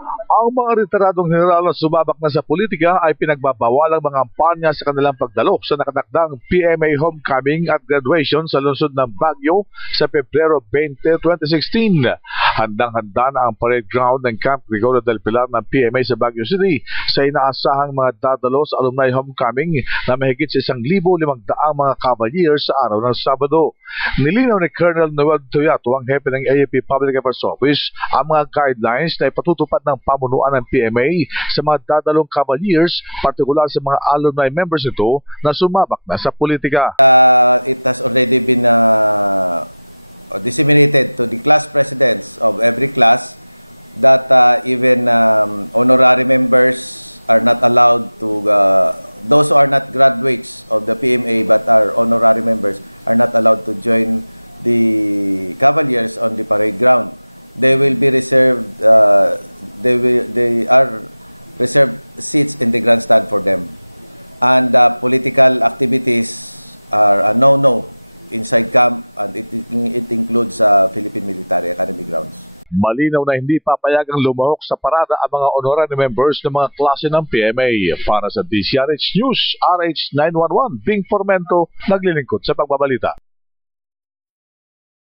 Ang mga retiradong general na sumabak na sa politika ay pinagbabawalang mga kampanya sa kanilang pagdalo sa nakatakdang PMA Homecoming at Graduation sa lungsod ng Baguio sa Pebrero 20, 2016. Handang-handa na ang parade ground ng Camp Gregorio del Pilar ng PMA sa Baguio City sa inaasahang mga dadalo sa Alumni Homecoming na mahigit sa 1,500 mga Cavaliers sa araw ng Sabado. Nilinaw ni Colonel Noel Toyato, ang hepe ng AFP Public Affairs Office, ang mga guidelines na ipatutupad ng pamunuan ng PMA sa mga dadalong Cavaliers, partikular sa mga alumni members nito na sumabak na sa politika. It has already been disseminated to the class presidents of every class that even honorary members are not allowed to, those who are not graduates of the PMA but are honorary members are not allowed to join the Cavaliers on the parade ground. They will be reserved, they are reserved seats in the grandstand for them. And political activities are a no-no inside camp, and it includes Philippine Military Academy grounds. Malinaw na hindi papayagang lumahok sa parada ang mga honorary members ng mga klase ng PMA. Para sa DCRH News, RH911, Bing Formento, naglilingkod sa pagbabalita.